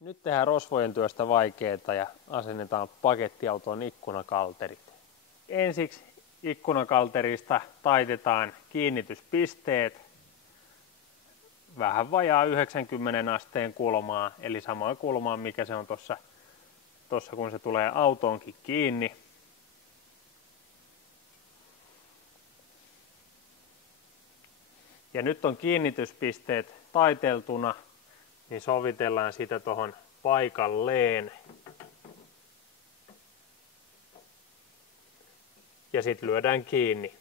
Nyt tehdään rosvojen työstä vaikeaa ja asennetaan pakettiautoon ikkunakalterit. Ensiksi ikkunakalterista taitetaan kiinnityspisteet vähän vajaa 90 asteen kulmaa, eli samaan kulmaan mikä se on tuossa kun se tulee autoonkin kiinni. Ja nyt on kiinnityspisteet taiteltuna, niin sovitellaan sitä tuohon paikalleen. Ja sitten lyödään kiinni.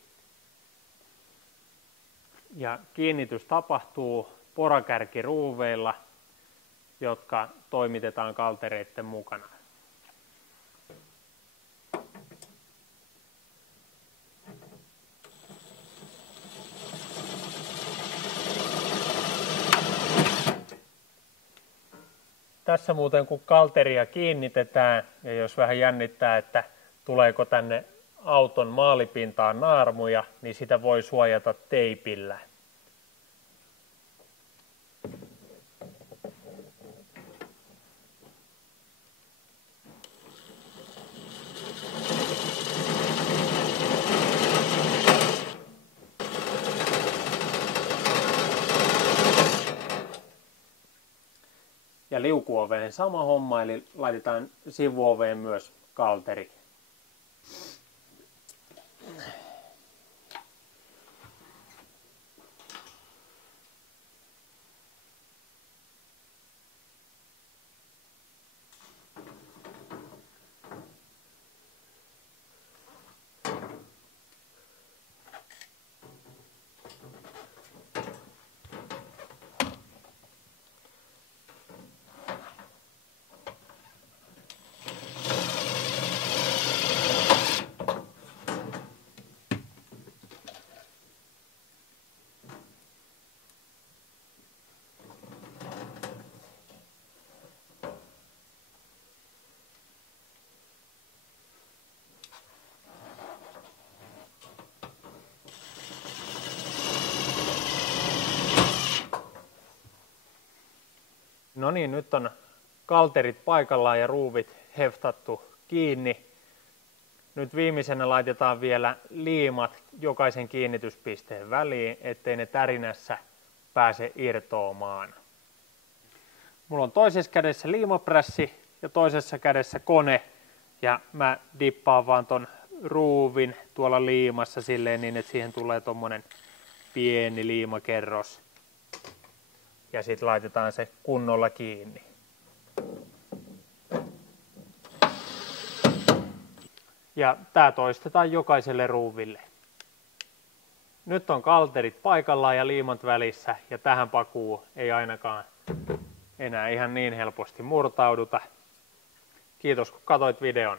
Ja kiinnitys tapahtuu porakärkiruuveilla, jotka toimitetaan kaltereiden mukana. Tässä muuten kun kalteria kiinnitetään ja jos vähän jännittää, että tuleeko tänne auton maalipintaan naarmuja, niin sitä voi suojata teipillä. Ja liukuoveen sama homma, eli laitetaan sivuoveen myös kalteri. No niin, nyt on kalterit paikallaan ja ruuvit heftattu kiinni. Nyt viimeisenä laitetaan vielä liimat jokaisen kiinnityspisteen väliin, ettei ne tärinässä pääse irtoamaan. Mulla on toisessa kädessä liimaprässi ja toisessa kädessä kone. Ja mä dippaan vaan ton ruuvin tuolla liimassa silleen niin, että siihen tulee tommonen pieni liimakerros. Ja sitten laitetaan se kunnolla kiinni. Ja tää toistetaan jokaiselle ruuville. Nyt on kalterit paikallaan ja liimat välissä ja tähän pakuun ei ainakaan enää ihan niin helposti murtauduta. Kiitos kun katsoit videon.